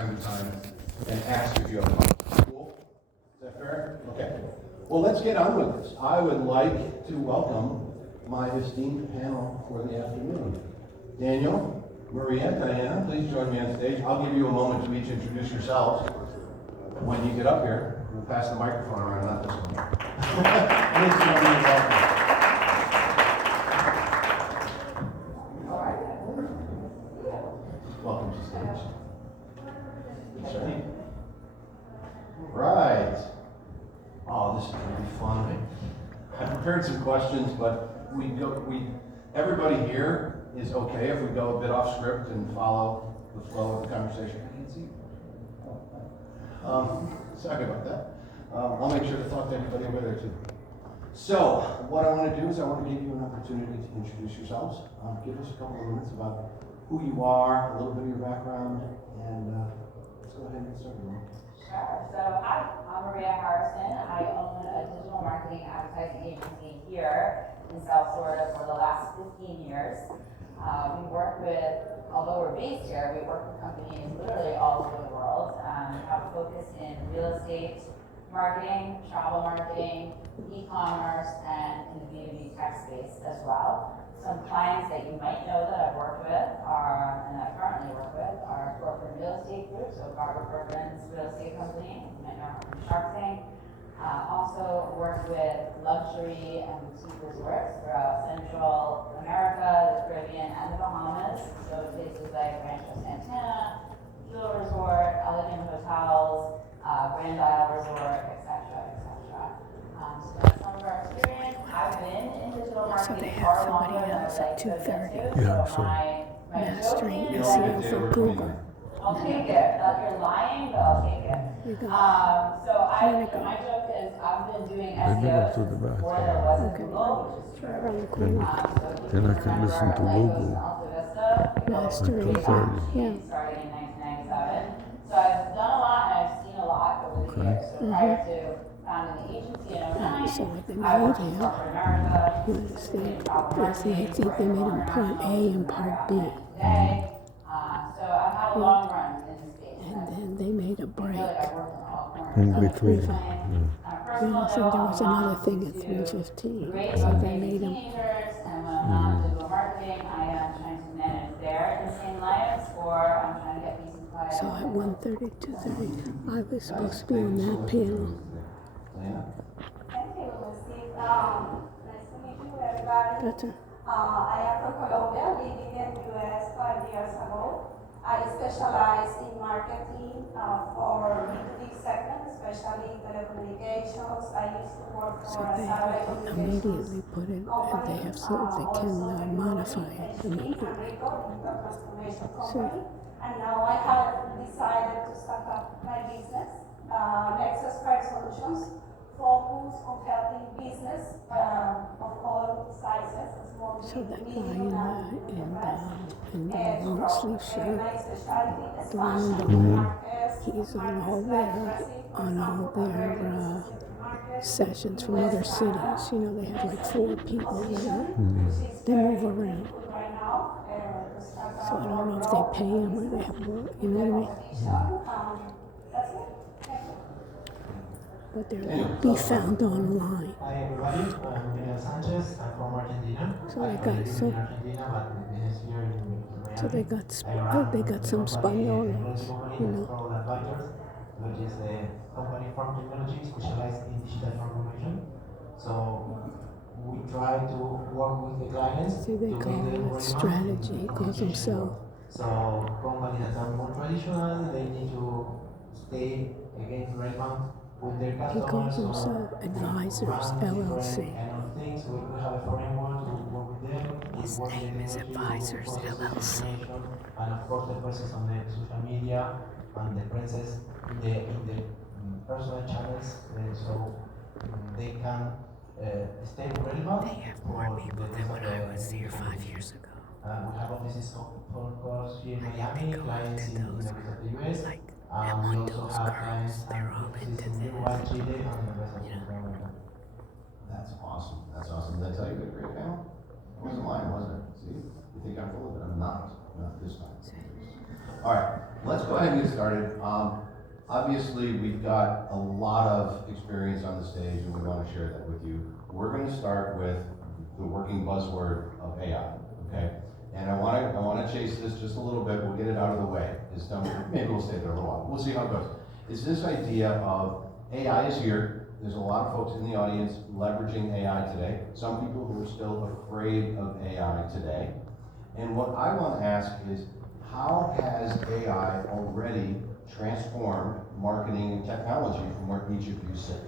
time to time and ask if you have questions. Cool? Is that fair? Okay. Well, let's get on with this. I would like to welcome my esteemed panel for the afternoon. Daniel, Maria, Diana, please join me on stage. I'll give you a moment to each introduce yourselves. When you get up here, we'll pass the microphone around, not this one. Please join me in welcome. Welcome to stage. Right. Oh, this is going to be fun. I prepared some questions, but everybody here is okay if we go a bit off script and follow the flow of the conversation. I can't see. Sorry about that. I'll make sure to talk to everybody over there too. So, what I want to do is I want to give you an opportunity to introduce yourselves. Give us a couple of minutes about who you are, a little bit of your background, and let's go ahead and get started. Sure. So hi, I'm Maria Harrison. I own a digital marketing advertising agency here in South Florida for the last 15 years. We work with, although we're based here, we work with companies literally all over the world. We have a focus in real estate marketing, travel marketing, e-commerce, and in the B2B tech space as well. Some clients that you might know that I've worked with and that I currently work with are Courtroom Real Estate Group, so Barbara Bergman's real estate company, you might know her from Shark Tank. Also worked with luxury and boutique resorts throughout Central America, the Caribbean, and the Bahamas. So places like Rancho Santana, Gila Resort, Elegant Hotels, Grand Isle Resort, etc., etc. So that's some of our experience. I've been in digital marketing So they have somebody else at 2:30. Yeah, so Mastering SEO for Google. I'll take it. You're lying, but I'll take it. My joke is I've been doing SEO since before there was Google, which is Right around the corner. then I can listen to Google. Mastering. Yeah. Starting in 1997. So I've done a lot and I've seen a lot over the years. So prior to founding the agency in 09, So what they I made worked in him, corporate America. you understand? Yes, I think they made him part A and part B. So I've had a long run in this space. And then they made a break. In between. You know, so there was another thing at 3:15. So they made him. And when I'm not digital marketing, I am trying to manage their insane lives, or I'm trying to get decent clients. So at 1:30, 2:30, I was supposed to be on that panel. Thank you, Lucy. Nice to meet you, everybody. That's a, I am from Colombia, living in the US 5 years ago. I specialize in marketing for B2B segment, especially telecommunications. I used to work so for a they satellite communications immediately put it, they have so they can modify it immediately. transformation So, company. And now I have decided to start up my business, Next Expert Solutions, focused on helping business of all sizes, small, so that guy medium, in the long sleeve shirt, my specialty is the one in the markets, he's on all their sessions from other cities. You know, they have like 4 people there. They move around. right now. So I don't know if they pay them or they have work, you know what I mean? That's it. Thank you. But they're be found online. Hi everybody, I'm Miguel Sanchez. I'm from Argentina. So they I got live so in Argentina, but business here in Miami. they got some Spaniards, you know. Called Advisors, which is a company from technology specialized in digital transformation. So we try to work with the clients. See, they to call make them it relevant strategy. He to calls the himself. So companies that are more traditional, they need to stay again relevant with their He customers. calls himself Advisors, LLC. Kind of things. We have a framework to work with them. His name is Advisors, LLC. And of course the presence on the social media and the presence in the personal channels, so they can stay relevant. They have more people than when I was here 5 years ago. We have offices of course here in Miami, go clients to in those, the rest of the US. like, We and also those have girls, clients they're all and into offices in this. Uruguay, Chile, and the rest of Yeah. Latin America. That's awesome. That's awesome. Did I tell you we had a great panel? It wasn't mine, was it? See? You think I'm full of it? I'm not. Not this time. All right. Let's go ahead and get started. Obviously, we've got a lot of experience on the stage, and we want to share that with you. We're going to start with the working buzzword of AI, okay? And I want to chase this just a little bit. We'll get it out of the way. Maybe we'll stay there a little while. We'll see how it goes. It's this idea of AI is here. There's a lot of folks in the audience leveraging AI today. Some people who are still afraid of AI today. And what I want to ask is, how has AI already transformed marketing and technology from where each of you sit?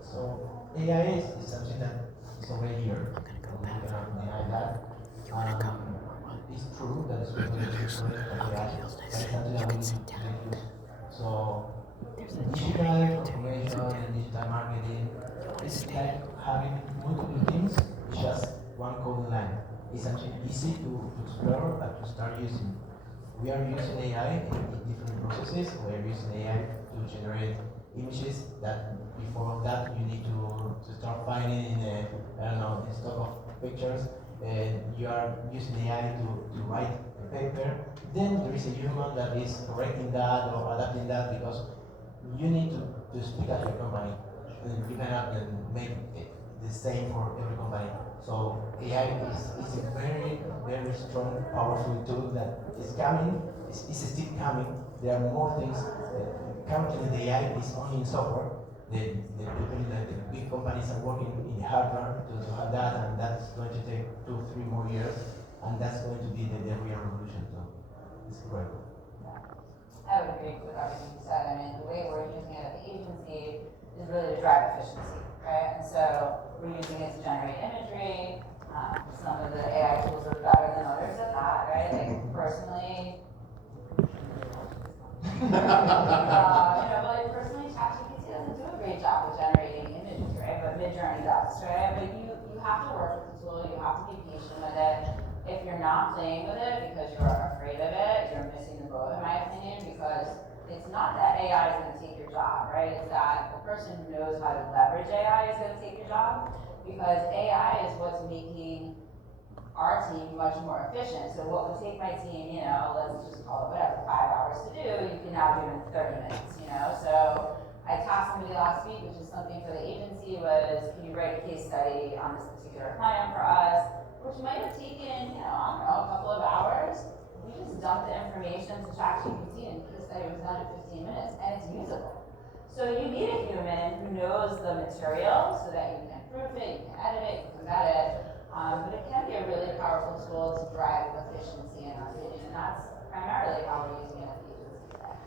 So AI is something that is already here. We cannot deny that. It's true that it's going to be different from AI. But it's something that we need to make use. So digital transformation and digital marketing, it's like having multiple things. It's just one code line. It's something easy to explore and to start using. We are using AI in different processes. We are using AI to generate images that before that you need to start finding in in stock of pictures. And you are using AI to write a paper. Then there is a human that is correcting that or adapting that because you need to speak as your company. And you cannot make it the same for every company. So AI is a very, very strong, powerful tool that is coming, is still coming. There are more things. Currently the AI is only in software. The big companies are working in the hardware to have that, and that's going to take 2-3 more years, and that's going to be the real revolution. So it's great. I would agree with everything you said. I mean, the way we're using it at the agency is really to drive efficiency, right? And so we're using it to generate imagery. Some of the AI tools are better than others at that, right? Like personally, personally, ChatGPT doesn't do a great job of generating images, right? But Midjourney does, right? But you have to work with the tool. You have to be patient with it. If you're not playing with it because you're afraid of it, you're missing the boat, in my opinion, because it's not that AI is going to take your job, right? It's that the person who knows how to leverage AI is going to take your job, because AI is what's making our team much more efficient. So what would take my team, let's just call it whatever, 5 hours to do, you can now do in 30 minutes, So I tasked somebody last week, which is something for the agency, was, can you write a case study on this particular client for us? Which might have taken, a couple of hours. We just dumped the information to ChatGPT and the case study was done in 15 minutes, and it's usable. So you need a human who knows the material so that you can proof it, you can edit it, you can vet it. But it can be a really powerful tool to drive efficiency in our opinion, and that's primarily how we're using it at the agency today.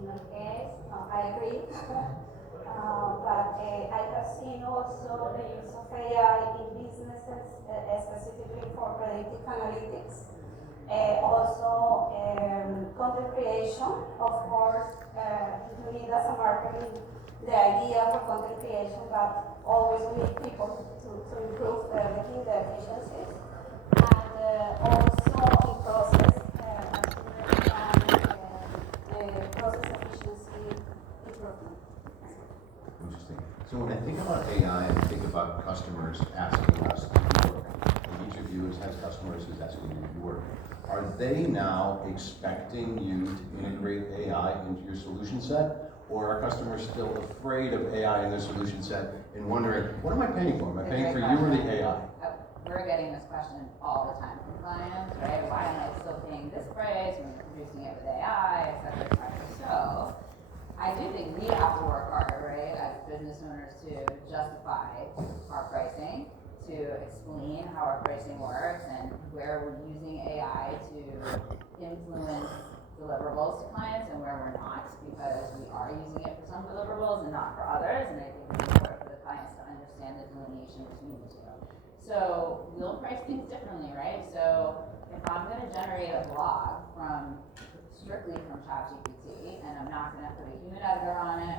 In my case, I agree. But I have seen also the use of AI in businesses, specifically for predictive analytics. Also, content creation, of course, you need as a marketing the idea for content creation, but always we need people to improve everything, the efficiencies. And also in process, process efficiency improvement. Interesting. So when I think about AI, I think about customers asking us to do work. And each of you has customers who's asking you to do work. Are they now expecting you to integrate AI into your solution set? Or are customers still afraid of AI in their solution set and wondering, what am I paying for? Am I paying for you or the AI? We're getting this question all the time from clients, right? Why am I still paying this price when you're producing it with AI, et cetera, et cetera. So I do think we have to work harder, right, as business owners to justify our pricing, to explain how our pricing works and where we're using AI to influence deliverables to clients and where we're not, because we are using it for some deliverables and not for others, and I think it's important for the clients to understand the delineation between the two. So we'll price things differently, right? So if I'm going to generate a blog strictly from ChatGPT, and I'm not going to put a human editor on it,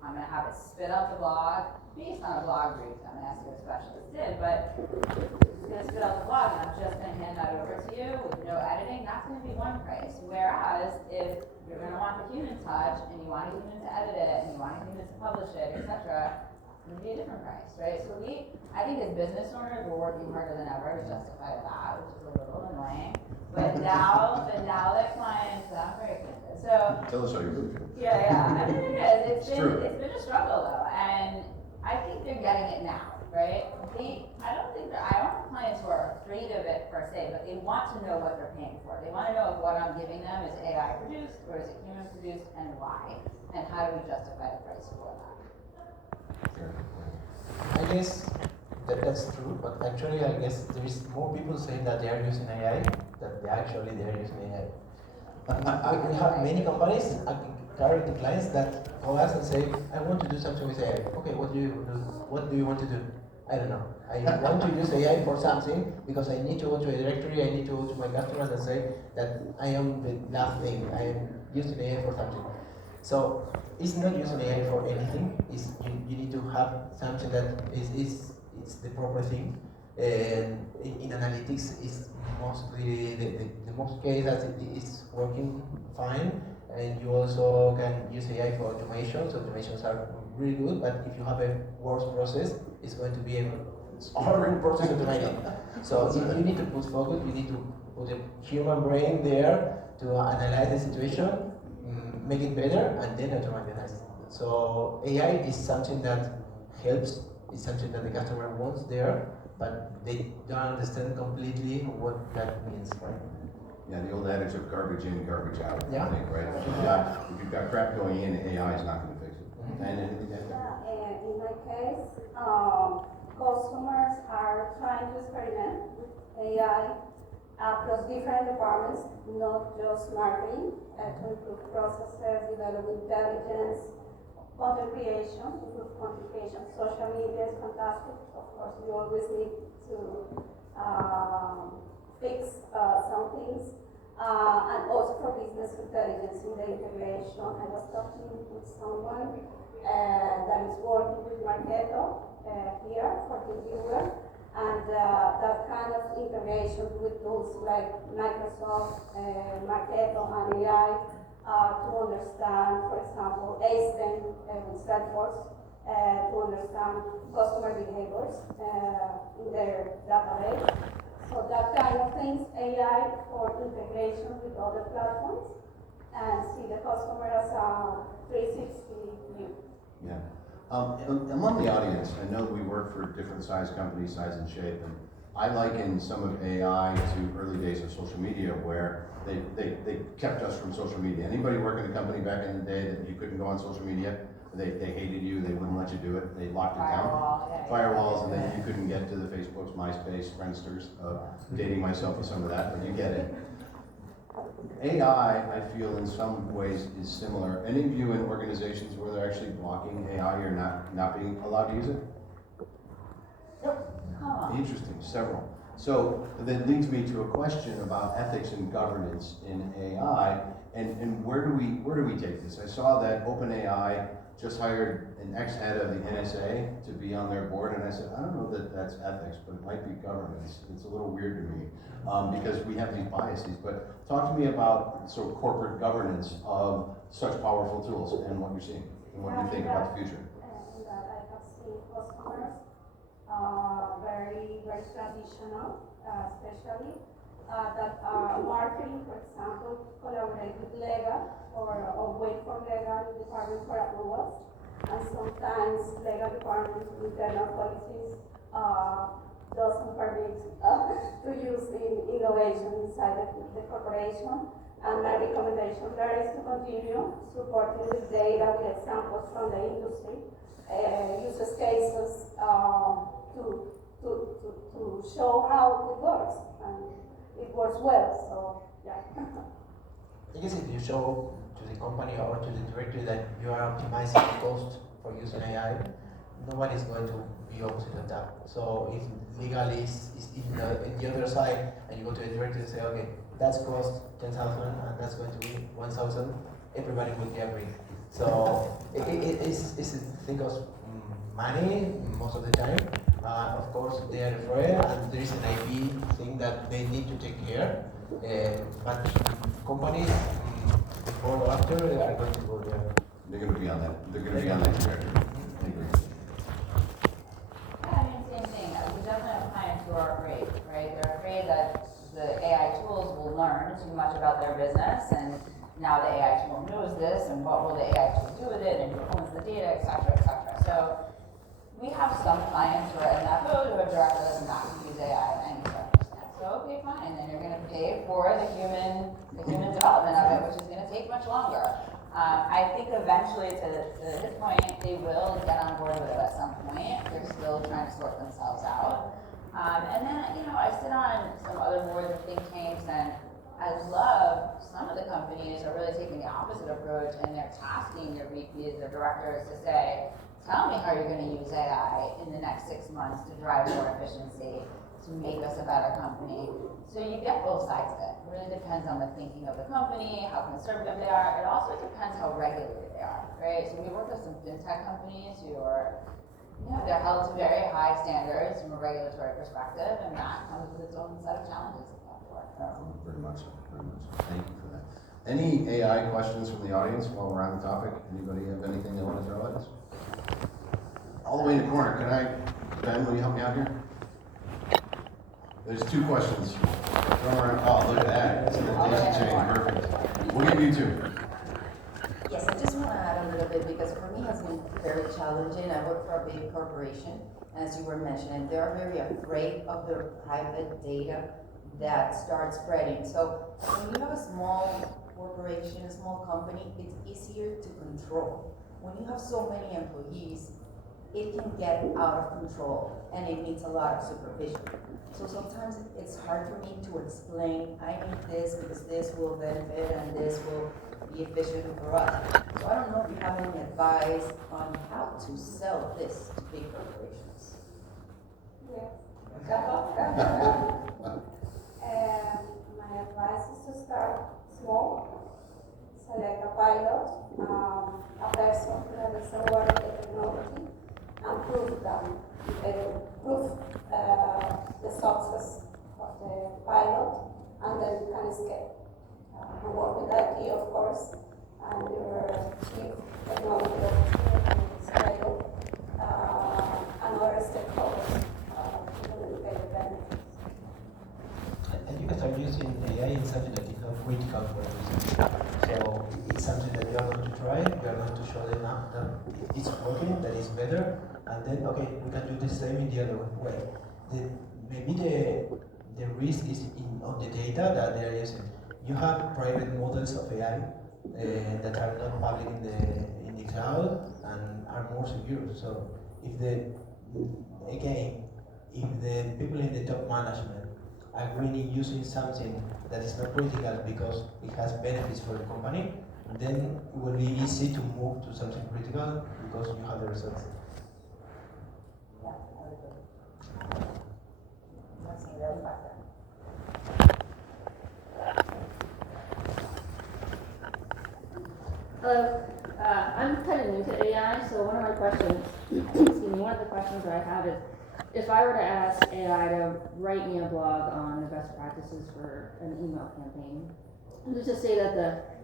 I'm going to have it spit out the blog based on a blog brief that my SEO specialist did, but it's going to spit out the blog and I'm just going to hand that over to you with no editing. That's going to be one price. Whereas if you're going to want the human touch and you want a human to edit it and you want a human to publish it, etc., it's going to be a different price, right? So I think as business owners, we're working harder than ever to justify that, which is a little annoying. But now that clients, I'm very good. So, Tell us how you really feel. yeah, I mean, it is. It's true. It's been a struggle though, and I think they're getting it now, right? I don't have clients who are afraid of it per se, but they want to know what they're paying for. They want to know if what I'm giving them is AI produced or is it human produced and why, and how do we justify the price for that? I guess that's true, but actually I guess there is more people saying that they are using AI than they are using AI. We have many companies, current clients that call us and say, I want to do something with AI. Okay, what do you want to do? I don't know. I want to use AI for something because I need to go to a directory, I need to go to my customers and say that I am the last thing, I am using AI for something. So it's not using AI for anything. You need to have something that is the proper thing. And in analytics, it's mostly the most case that it is working fine. And you also can use AI for automations. Automations are really good, but if you have a worse process, it's going to be a horrible process automated. So you need to put focus. You need to put a human brain there to analyze the situation, make it better, and then automatize. So AI is something that helps. It's something that the customer wants there, but they don't understand completely what that means, right? Yeah, the old adage of garbage in, garbage out, Yeah. I think, right? If you've got crap going in, AI is not gonna fix it. And anything else? Yeah, and in my case, customers are trying to experiment with AI across different departments, not just marketing, to improve processes, develop intelligence, content creation, improve content creation. Social media is fantastic. Of course, you always need to fix some things. And also for business intelligence in the integration. I was talking with someone that is working with Marketo here for the viewer, and that kind of integration with tools like Microsoft, Marketo, and AI to understand, for example, ASIN with Salesforce to understand customer behaviors in their database. So that kind of things, AI for integration with other platforms, and see the customer as a 360 view. Yeah. Among the audience, I know we work for different size companies, size and shape, and I liken some of AI to early days of social media where they kept us from social media. Anybody work in a company back in the day that you couldn't go on social media? They hated you, they wouldn't let you do it, they locked it down. Firewalls, and then you couldn't get to the Facebooks, MySpace, Friendsters, dating myself with some of that, but you get it. AI, I feel in some ways is similar. Any of you in organizations where they're actually blocking AI or not being allowed to use it? Interesting, several. So that leads me to a question about ethics and governance in AI, and where do we take this? I saw that OpenAI just hired an ex-head of the NSA to be on their board, and I said, I don't know that that's ethics, but it might be governance. It's a little weird to me because we have these biases. But talk to me about sort of corporate governance of such powerful tools and what you're seeing and what you think about the future. And that I have seen customers very traditional, especially that marketing, for example, collaborate with legal or wait for legal department for approvals. And sometimes legal department internal policies doesn't permit to use innovation inside the corporation. And my recommendation there is to continue supporting with data, with examples from the industry, uses cases to show how it works. And it works well, so yeah. I guess if you show to the company or to the directory that you are optimizing the cost for using AI, nobody is going to be opposite of that. So if legal is in the other side, and you go to the directory and say, okay, that's cost 10,000 and that's going to be 1,000, everybody will be agreed. So it's a thing of money most of the time. Of course, they are afraid, and there is an IP thing that they need to take care. But companies, before or after, they are going to go there. They're going to be on that. They're going to be on that trajectory. I agree. Yeah, I mean, same thing. We definitely have clients who are afraid, right? They're afraid that the AI tools will learn too much about their business, and now the AI tool knows this, and what will the AI tool do with it, and who owns the data, et cetera, et cetera. So we have some clients who are in that mode who have directed us not to use AI at any circumstance. So okay, fine, then you're going to pay for the human development of it, which is going to take much longer. I think eventually, to this point, they will get on board with it at some point. They're still trying to sort themselves out. And then, I sit on some other boards of think tanks, and I love some of the companies are really taking the opposite approach, and they're tasking their VPs, their directors to say, tell me how you're going to use AI in the next 6 months to drive more efficiency, to make us a better company. So you get both sides of it. It really depends on the thinking of the company, how conservative they are. It also depends how regulated they are, right? So we work with some fintech companies who are, they're held to very high standards from a regulatory perspective, and that comes with its own set of challenges. Very much so, very much so. Thank you for that. Any AI questions from the audience while we're on the topic? Anybody have anything they want to throw at us? All the way in the corner. Ben, will you help me out here? There's 2 questions. Oh, look at that. It's an easy change. Perfect. We'll give you 2. Yes, I just want to add a little bit because for me it has been very challenging. I work for a big corporation, as you were mentioning. They are very afraid of their private data that starts spreading. So when you have a small corporation, a small company, it's easier to control. When you have so many employees, it can get out of control and it needs a lot of supervision. So sometimes it's hard for me to explain, I need this because this will benefit and this will be efficient for us. So I don't know if you have any advice on how to sell this to big corporations. My advice is to start small, select a pilot, a person that is aware of the technology, and prove the success of the pilot, and then you can scale. And work with IT, of course, and your chief technology officer and scale, and other stakeholders to really take the benefits. And you can start using AI in something that is not critical for the business. So it's something that you are going to try, you are going to show them now that it's working, that it's better, and then, okay, we can do the same in the other way. Maybe the risk is on the data that they are using. You have private models of AI that are not public in the cloud and are more secure. So if the people in the top management are really using something that is not critical because it has benefits for the company, then it will be easy to move to something critical because you have the results. Yeah, I would agree. That's a real factor. Hello, I'm kind of new to AI, so one of my questions, one of the questions that I have is, if I were to ask AI to write me a blog on the best practices for an email campaign, let's just say that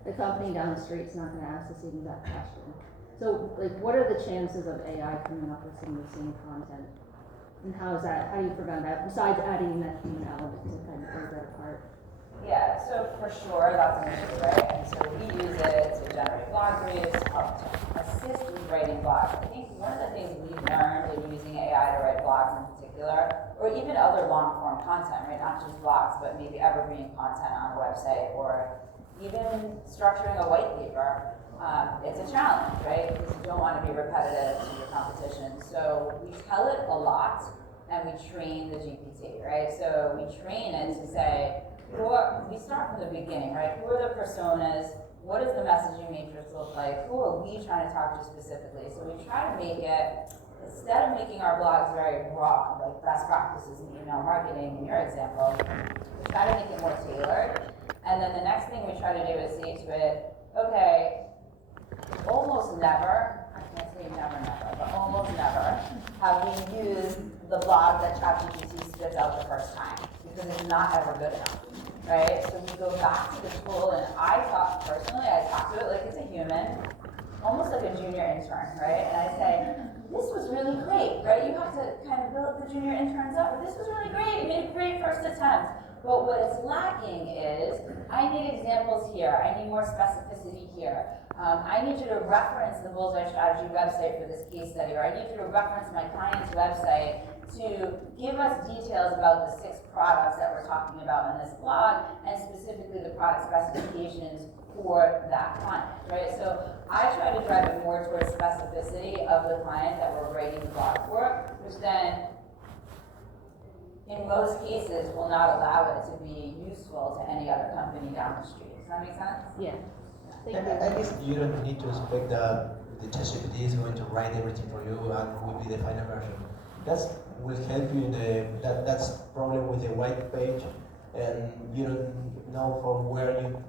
the company down the street is not going to ask the same exact question. So, what are the chances of AI coming up with some of the same content? And how do you prevent that, besides adding that human element to kind of break that apart? Yeah, so for sure that's an issue, right? And so we use it to generate blog briefs, help to assist with writing blogs. I think one of the things we've learned in using AI to write blogs in particular, or even other long form content, right? Not just blogs, but maybe evergreen content on a website, or even structuring a white paper. It's a challenge, right? Because you don't want to be repetitive to your competition. So we tell it a lot and we train the GPT, right? So we train it to say, we start from the beginning, right? Who are the personas? What does the messaging matrix look like? Who are we trying to talk to specifically? So we try to make it, instead of making our blogs very broad, like best practices in email marketing in your example, we try to make it more tailored. And then the next thing we try to do is say to it, okay, almost never, I can't say never, but almost never have we used the blog that ChatGPT spits out the first time, because it's not ever good enough, right? So we go back to the tool, and I talk to it like it's a human, almost like a junior intern, right? And I say, this was really great, right? You have to kind of build the junior interns up, but this was really great, you made a great first attempt. But what it's lacking is, I need examples here, I need more specificity here. I need you to reference the Bullseye Strategy website for this case study, or I need you to reference my client's website to give us details about the 6 products that we're talking about in this blog, and specifically the product specifications for that client, right? So I try to drive it more towards specificity of the client that we're writing the blog for, which then, in most cases, will not allow it to be useful to any other company down the street. Does that make sense? Yeah. Thank And you. I guess you don't need to expect that the ChatGPT is going to write everything for you and will be the final version. That will help you in that's problem with the white page, and you don't know from where you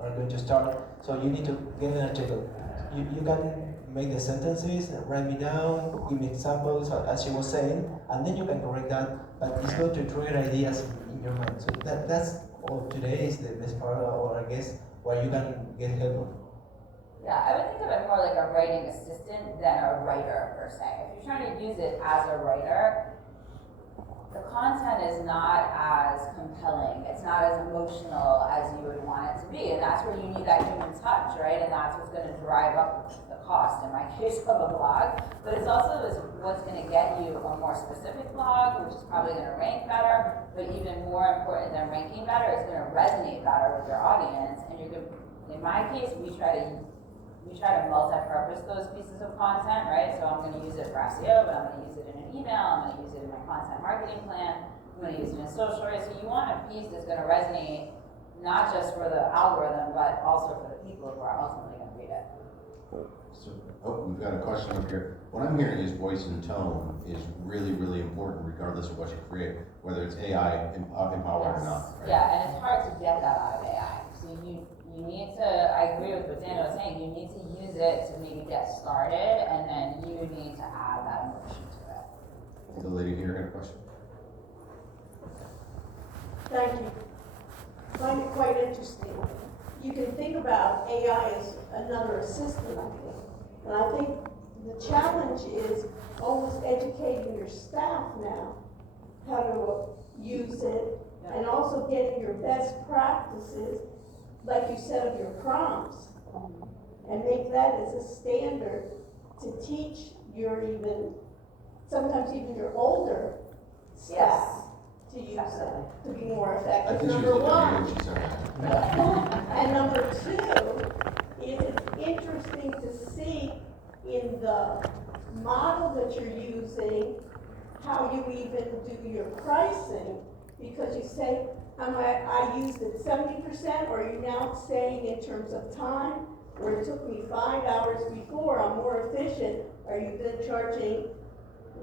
are going to start. So you need to get an article. You can make the sentences, write me down, give me examples as she was saying, and then you can correct that. But it's going to trigger ideas in your mind. So that's all today is the best part, or I guess where you can get help. Yeah, I would think of it more like a writing assistant than a writer per se. If you're trying to use it as a writer, the content is not as compelling, it's not as emotional as you would want it to be, and that's where you need that human touch, right? And that's what's going to drive up the cost, in my case, of a blog. But it's also what's going to get you a more specific blog, which is probably going to rank better, but even more important than ranking better, it's going to resonate better with your audience. And you're going to, in my case, we try to multi-purpose those pieces of content, right? So I'm going to use it for SEO, but I'm going to use it in an email, I'm going to use it in my content marketing plan, I'm going to use it in social, right? So you want a piece that's going to resonate not just for the algorithm, but also for the people who are ultimately going to read it. So, we've got a question up here. What I'm hearing is voice and tone is really, really important regardless of what you create, whether it's AI empowered or not. Right? Yeah, and it's hard to get that out of AI. So you need to, I agree with what Daniel was saying, you need to use it to maybe get started, and then you need to add that emotion to it. The lady here had a question. Thank you. I find it quite interesting. You can think about AI as another assistant, I think. And I think the challenge is almost educating your staff now how to use it, and also getting your best practices, like you said, of your prompts, and make that as a standard to teach sometimes even your older staff to use it to be more I effective. think she was Number looking at one. you when she said that. And number 2 is it's interesting to see in the model that you're using how you even do your pricing, because you say, I used it 70%, or are you now saying in terms of time, where it took me 5 hours before, I'm more efficient, are you then charging,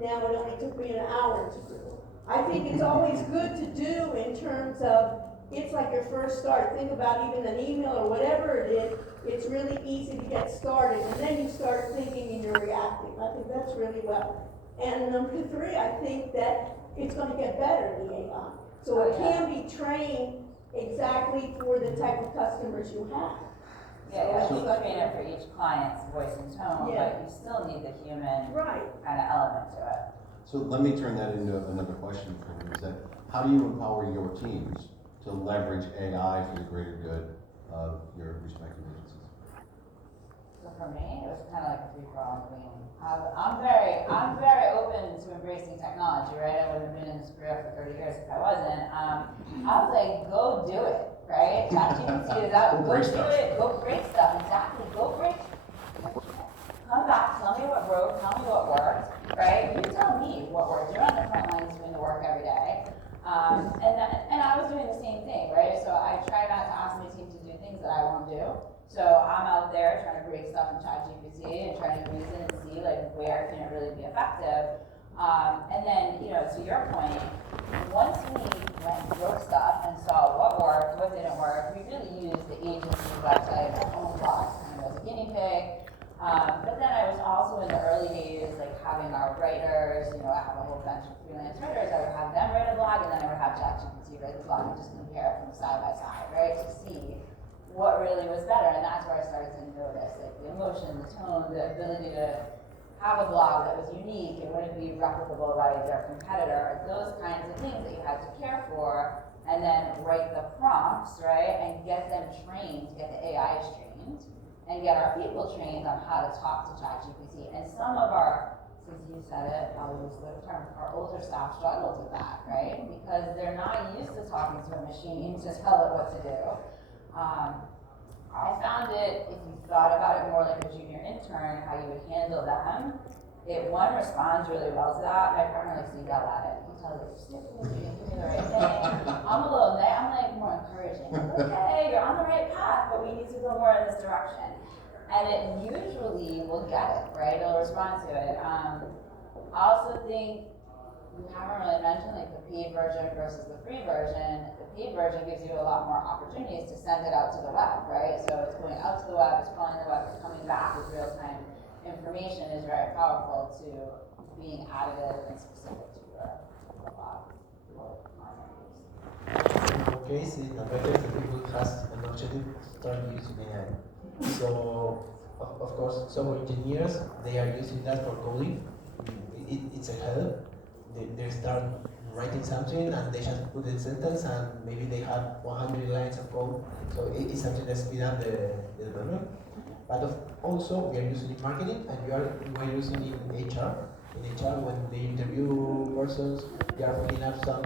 now it only took me an hour to do? I think it's always good to do in terms of, it's like your first start. Think about even an email or whatever it is, it's really easy to get started, and then you start thinking and you're reacting. I think that's really well. And number 3, I think that it's going to get better in the AI. So it can be trained exactly for the type of customers you have. Yeah, you have to train it for each client's voice and tone, Yeah. but you still need the human Right. kind of element to it. So let me turn that into another question for you, is that how do you empower your teams to leverage AI for the greater good of your respective agencies? So for me, it was kind of like a free-for-all. I mean, I'm very open to embracing technology, right? I wouldn't have been in this career for 30 years if I wasn't. I was like, go do it, right? ChatGPT is out, go do it, go break stuff, exactly, go break. Come back, tell me what broke, tell me what worked, right? You tell me what worked. You're on the front lines doing the work every day. And I was doing the same thing, right? So I try not to ask my team to do things that I won't do. So I'm out there trying to break stuff in ChatGPT and trying to reason and see like where can it really be effective. And then, to your point, once we went and broke stuff and saw what worked, what didn't work, we really used the agency's website, our own blog, kind of as a guinea pig. But then I was also in the early days, like having our writers, I have a whole bunch of freelance writers, I would have them write a blog, and then I would have ChatGPT write the blog and just compare it from side by side, right, to see what really was better. And that's where I started to notice, like the emotion, the tone, the ability to have a blog that was unique and wouldn't be replicable by their competitor, those kinds of things that you had to care for and then write the prompts, right, and get them trained, get the AIs trained, and get our people trained on how to talk to ChatGPT. And some of our, since you said it, I'll use the term, our older staff struggles with that, right? Because they're not used to talking to a machine to tell it what to do. I found it, if you thought about it more like a junior intern, how you would handle them, one responds really well to that. My partner likes to yell at it. He tells it, stick with me, give me the right thing. I'm a little, I'm like more encouraging. Like, okay, you're on the right path, but we need to go more in this direction. And it usually will get it, right? It'll respond to it. I also think we haven't really mentioned like the paid version versus the free version. The paid version gives you a lot more opportunities to send it out to the web, right? So it's going out to the web, it's crawling the web, it's coming back with real-time information is very powerful to being additive and specific to your profile. In our case, in America, the people has an objective to start using AI. So, of course, software engineers, they are using that for coding. It's a help. They start writing something and they just put a sentence and maybe they have 100 lines of code. So it's something that speeds up the development. But also we are using it in marketing and we are using it in HR. In HR, when they interview persons, they are filling up some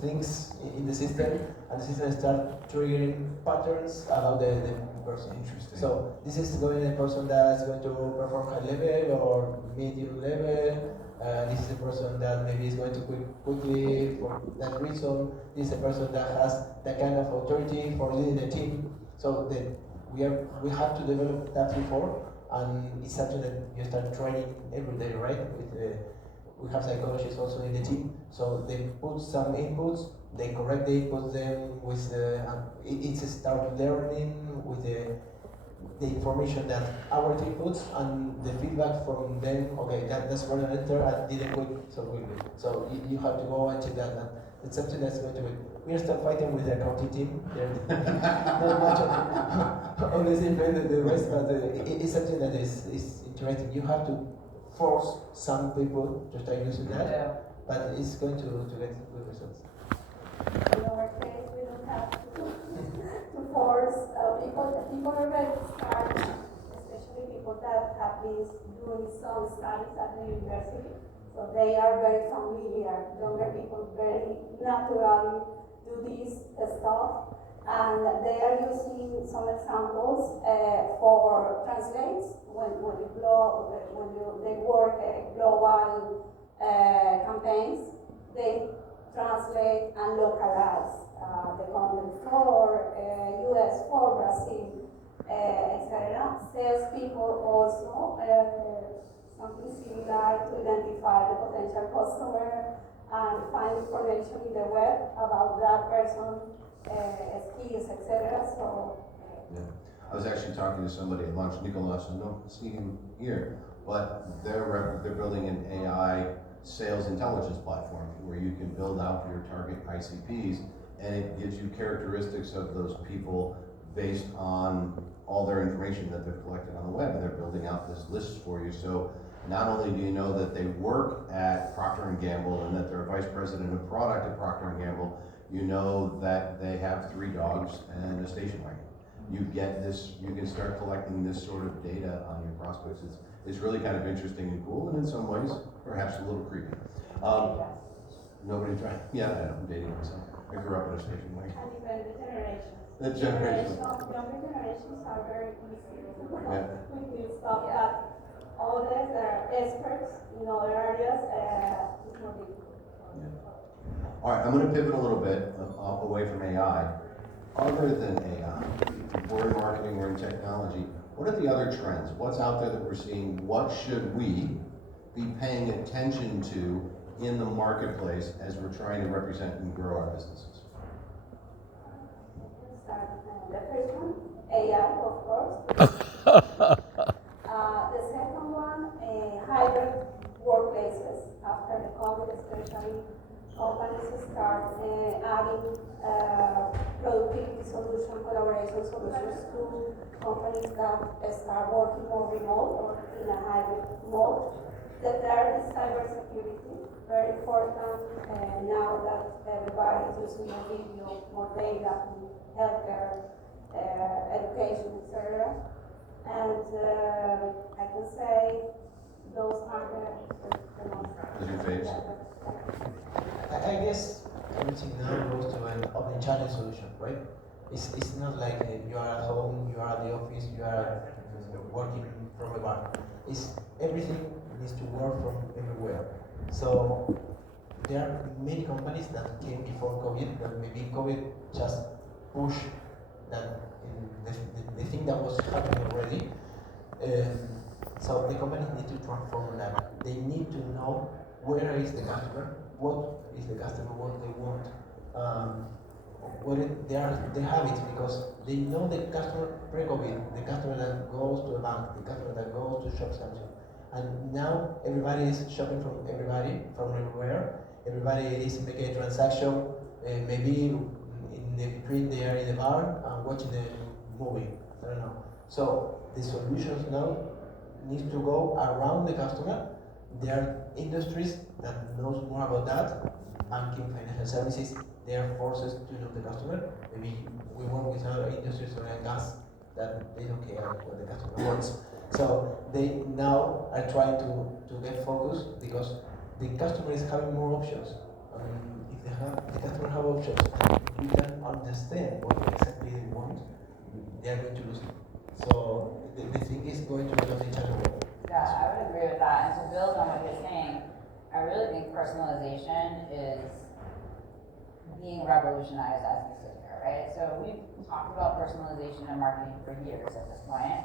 things in the system and the system start triggering patterns about the person. Interesting. So this is going to be a person that's going to perform high level or medium level. This is a person that maybe is going to quit quickly for that reason. This is a person that has that kind of authority for leading a team. So we have to develop that before, and it's something that you start training every day, right? We have psychologists also in the team, so they put some inputs, they correct the inputs them with it's a start learning with the information that our team puts and the feedback from them. Okay, that's what I enter. I didn't quit so quickly. So you have to go and check that. And it's something that's going to be. We are still fighting with the accounting team. They're not much of the same way as the rest, but it's something that is interesting. You have to force some people to start using that, but it's going to get good results. In our case, we don't have to force people are ready to start, especially people that have been doing some studies at the university. So they are very familiar, younger people very naturally do this stuff. And they are using some examples for translates when they work global campaigns. They translate and localize the content for US, for Brazil, etc. Salespeople also something similar to identify the potential customer and find information in the web about that person, skills, etc. So. Yeah. I was actually talking to somebody at lunch, Nicolas, I don't see him here, but they're building an AI sales intelligence platform where you can build out your target ICPs, and it gives you characteristics of those people based on all their information that they've collected on the web, and they're building out this list for you. So not only do you know that they work at Procter & Gamble and that they're vice president of product at Procter & Gamble, you know that they have 3 dogs and a station wagon. You get this, you can start collecting this sort of data on your prospects. It's really kind of interesting and cool, and in some ways, perhaps a little creepy. Nobody tried, yeah, I'm dating myself. I grew up in a station wagon. And even the generations. The generations. Younger generations are very easy Yeah. with this stuff that others that are experts in other areas is more difficult. Yeah. All right, I'm going to pivot a little bit away from AI. Other than AI, if we're in marketing or in technology, what are the other trends? What's out there that we're seeing? What should we be paying attention to in the marketplace as we're trying to represent and grow our businesses? The first one, AI, of course. The second one, hybrid workplaces. After the COVID, especially, companies start adding productivity solutions, collaboration solutions to companies that start working more remote or in a hybrid mode. The third is cybersecurity, very important now that everybody is using more video, more data, healthcare, education, etc. And I can say those are the most. Those are your faves? I guess everything now goes to an omnichannel solution, right? It's not like you are at home, you are at the office, you are working from a bar. It's everything needs to work from everywhere. So there are many companies that came before COVID, that maybe COVID just pushed that the thing that was happening already. So the companies need to transform that. They need to know where is the customer, what is the customer, what they want. They have it because they know the customer pre-COVID, the customer that goes to a bank, the customer that goes to shop something. And now everybody is shopping from everywhere. Everybody is making a transaction, maybe in the between they are in the bar and watching the movie. I don't know. So the solutions now need to go around the customer. There are industries that knows more about that. Banking, financial services, they are forces to know the customer. Maybe we work with other industries like gas that they don't care what the customer wants. So they now are trying to get focused because the customer is having more options. If the customer have options, if you can understand what exactly they want, they are going to lose it. So the thing is going to be on the channel. Yeah, I would agree with that. And to build on what you're saying, I really think personalization is being revolutionized as we sit here, right? So we've talked about personalization and marketing for years at this point,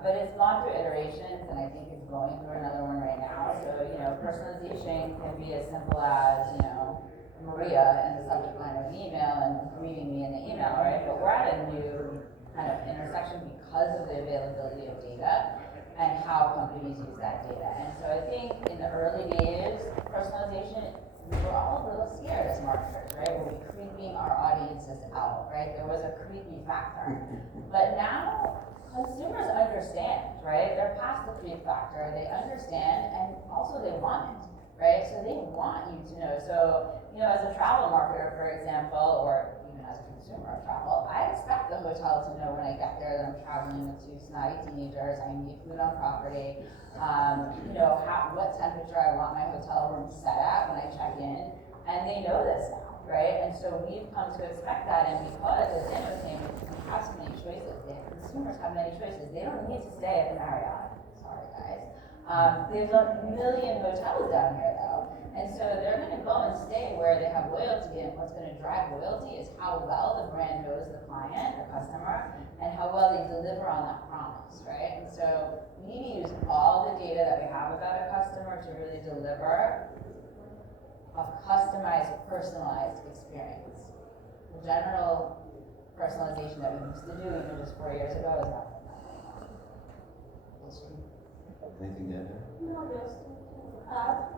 but it's gone through iterations, and I think it's going through another one right now. So, personalization can be as simple as, Maria in the subject line of an email and greeting me in the email, right? But we're at a new kind of intersection because of the availability of data and how companies use that data. And so I think in the early days, personalization, we were all a little scared as marketers, right? We'll be creeping our audiences out, right? There was a creepy factor. But now, consumers understand, right? They're past the creep factor. They understand, and also they want it, right? So they want you to know. So, as a travel marketer, for example, or even as a consumer of travel, I expect the hotel to know when I get there that I'm traveling with two snotty teenagers. I need food on property. What temperature I want my hotel room set at when I check in, and they know this now, right? And so we've come to expect that, and because, as Dan was saying, we have so many choices. Consumers have many choices. They don't need to stay at the Marriott. Sorry, guys. There's a million hotels down here, though. And so they're going to go and stay where they have loyalty, and what's going to drive loyalty is how well the brand knows the client, the customer, and how well they deliver on that promise, right? And so we need to use all the data that we have about a customer to really deliver a customized, personalized experience. The general personalization that we used to do even just 4 years ago is not anymore. Anything to add there? No, just to add,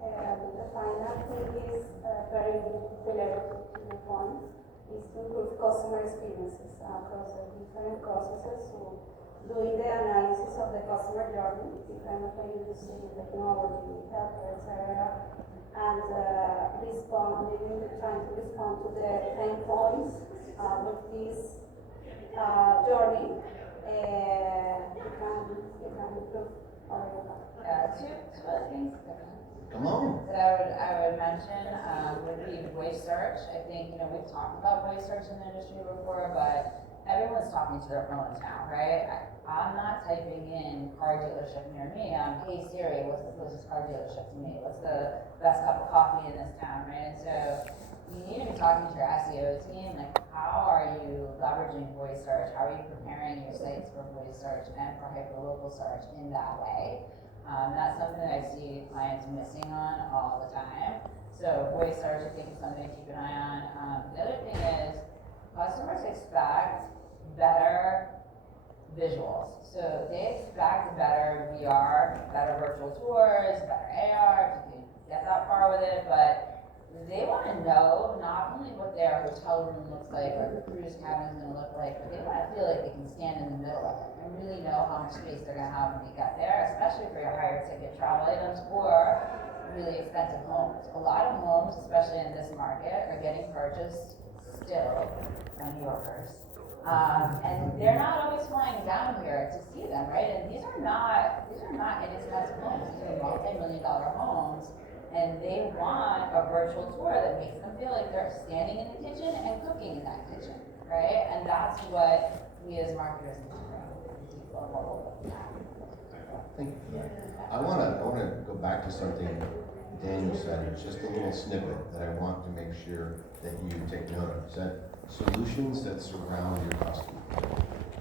the final thing is very related to the point, is to improve customer experiences across the different processes. So doing the analysis of the customer journey, different using technology, healthcare, etc., and trying to respond to the pain points with this journey. You can improve all of that. Two other things Come on. that I would mention would be voice search. I think, we've talked about voice search in the industry before, but everyone's talking to their phones now, right? I'm not typing in car dealership near me. I'm, hey Siri, what's the closest car dealership to me? What's the best cup of coffee in this town, right? And so you need to be talking to your SEO team, like how are you leveraging voice search? How are you preparing your sites for voice search and for hyperlocal search in that way? That's something that I see clients missing on all the time. So voice search, I think, is something to keep an eye on. The other thing is customers expect better visuals. So they expect better VR, better virtual tours, better AR, if you can get that far with it, but they want to know not only what their hotel room looks like or the cruise cabin is going to look like, but they want to feel like they can stand in the middle of it and really know how much space they're going to have when they get there, especially for your higher ticket travel items or really expensive homes. A lot of homes, especially in this market, are getting purchased still by New Yorkers. And they're not always flying down here to see them, right? And these are not inexpensive homes. These are multi-million-dollar homes. And they want a virtual tour that makes them feel like they're standing in the kitchen and cooking in that kitchen, right? And that's what we as marketers need to bring. Thank you for that. I wanna go back to something Daniel said. It's just a little snippet that I want to make sure that you take note of. Is that solutions that surround your customer.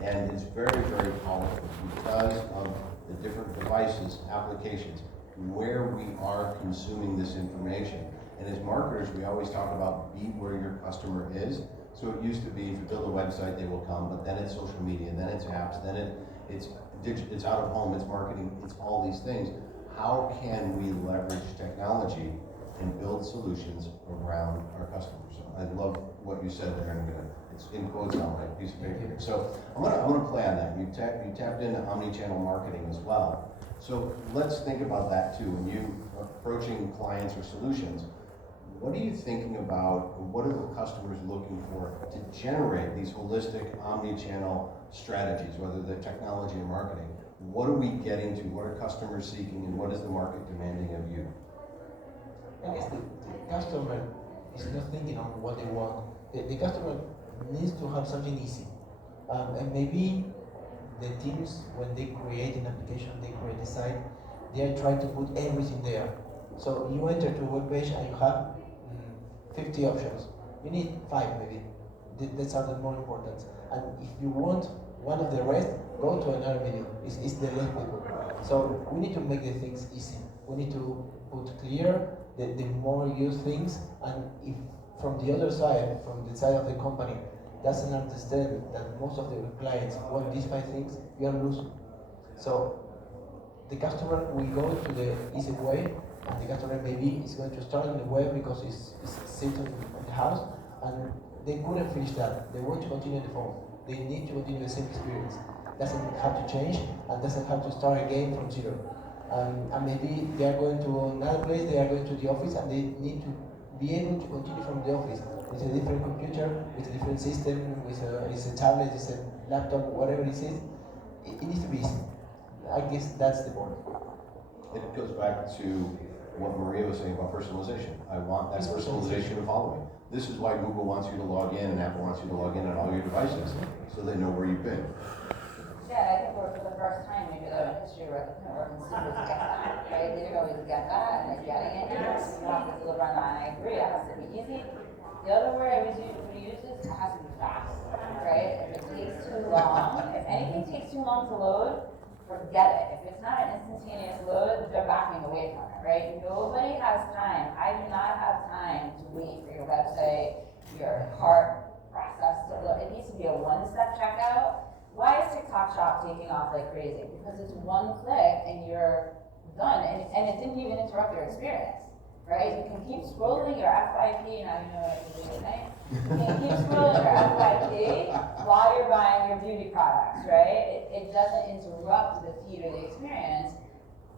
And it's very, very powerful because of the different devices, applications, where we are consuming this information. And as marketers, we always talk about be where your customer is. So it used to be, if you build a website, they will come, but then it's social media, then it's apps, then it's out of home, it's marketing, it's all these things. How can we leverage technology and build solutions around our customers? So I love what you said there, and it's in quotes on my piece of paper here. So I'm gonna play on that. You tapped into omni-channel marketing as well. So let's think about that too. When you are approaching clients or solutions, what are you thinking about? What are the customers looking for to generate these holistic omni-channel strategies, whether they're technology or marketing? What are we getting to? What are customers seeking, and what is the market demanding of you? I guess the customer is not thinking on what they want. The customer needs to have something easy. And maybe the teams, when they create an application, they create a site, they are trying to put everything there. So you enter to a web page and you have 50 options. You need 5 maybe. That's are the more important. And if you want one of the rest, go to another video. It's the less people. So we need to make the things easy. We need to put clear the more used things, and if from the other side, from the side of the company, doesn't understand that most of the clients want these 5 things, we are losing. So the customer will go to the easy way, and the customer maybe is going to start on the web because it's sitting in the house, and they couldn't finish that. They want to continue the phone. They need to continue the same experience. Doesn't have to change, and doesn't have to start again from zero. And maybe they are going to another place, they are going to the office, and they need to be able to continue from the office with a different computer, with a different system, with a tablet, it's a laptop, whatever it is. It needs to be easy. I guess that's the point. It goes back to what Maria was saying about personalization. I want that personalization of following. This is why Google wants you to log in and Apple wants you to log in on all your devices, so they know where you've been. Yeah, I think we're for the first time, maybe though in history, where consumers get that, right? They didn't always get that, and they're getting it now. You have to deliver on that, and I agree, it has to be easy. The other word I would use is it has to be fast, right? If it takes too long, if anything takes too long to load, forget it. If it's not an instantaneous load, they're backing away from it, right? Nobody has time. I do not have time to wait for your website, your cart process to load. It needs to be a one-step checkout. Why is TikTok Shop taking off like crazy? Because it's one click and you're done, and it didn't even interrupt your experience, right? You can keep scrolling your FYP, now you know what I can do at night. You can keep scrolling your FYP while you're buying your beauty products, right? It doesn't interrupt the feed or the experience.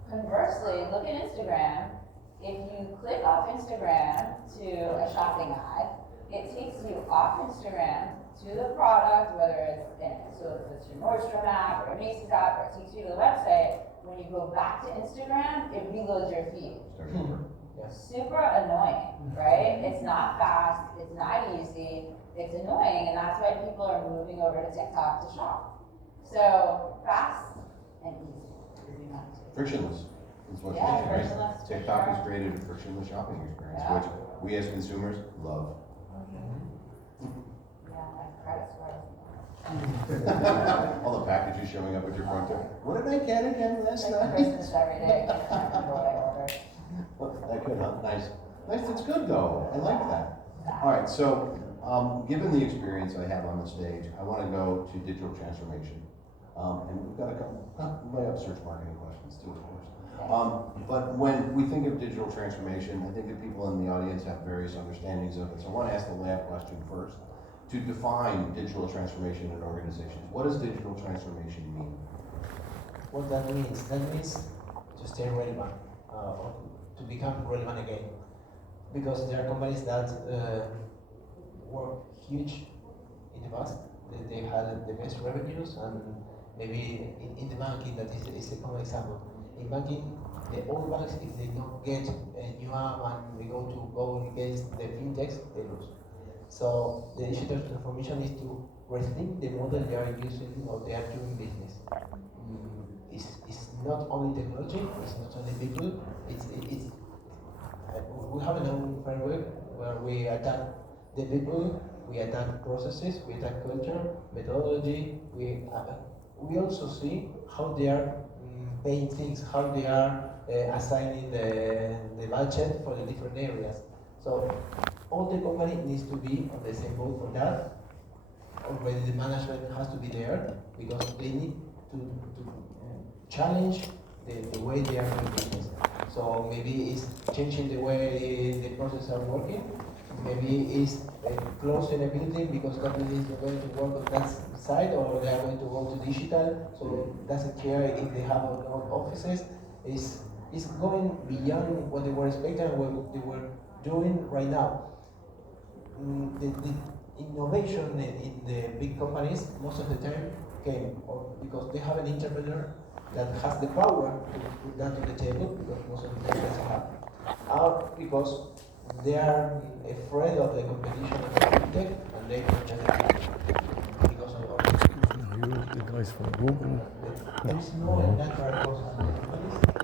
Conversely, look at Instagram. If you click off Instagram to a shopping ad, it takes you off Instagram to the product, whether it's so if it's your Nordstrom app or a Macy's app, or it takes you to the website. When you go back to Instagram, it reloads your feed. Super annoying, right? It's not fast, it's not easy, it's annoying, and that's why people are moving over to TikTok to shop. So fast and easy. Frictionless is what Yeah, you're saying, frictionless, right? TikTok has created a frictionless shopping experience, which we as consumers love. Yeah, my credit score is All the packages showing up at your front door. What did I get again last night? Christmas every day. I can't remember what I ordered. Well, that could, huh? Nice. Nice, that's good though. I like that. All right, so given the experience I have on the stage, I want to go to digital transformation. And we've got a couple, lay up search marketing questions too, of course. But when we think of digital transformation, I think that people in the audience have various understandings of it. So I want to ask the lab question first. To define digital transformation in organizations, what does digital transformation mean? What that means? That means to stay relevant, or to become relevant again. Because there are companies that were huge in the past. They had the best revenues, and maybe in the banking, that is a common example. In banking, the old banks, if they don't get a new app and they go against the fintechs, they lose. So the digital transformation is to rethink the model they are using or they are doing business. It's not only technology, it's not only people, we have an own framework where we attack the people, we attack processes, we attack culture, methodology, we also see how they are paying things, how they are assigning the budget for the different areas. So all the company needs to be on the same boat for that. Already the management has to be there because they need to challenge the way they are doing business. So maybe it's changing the way the processes are working. Maybe it's closing a building because that building is not going to work on that side, or they are going to go to digital. So doesn't care if they have or not offices. It's going beyond what they were expecting and what they were doing right now. The innovation in the big companies most of the time came because they have an entrepreneur that has the power to put that on the table, because most of the time doesn't have, or because they are afraid of the competition of the fintech and they don't just because of You the guys from Google. there is no natural process in the companies.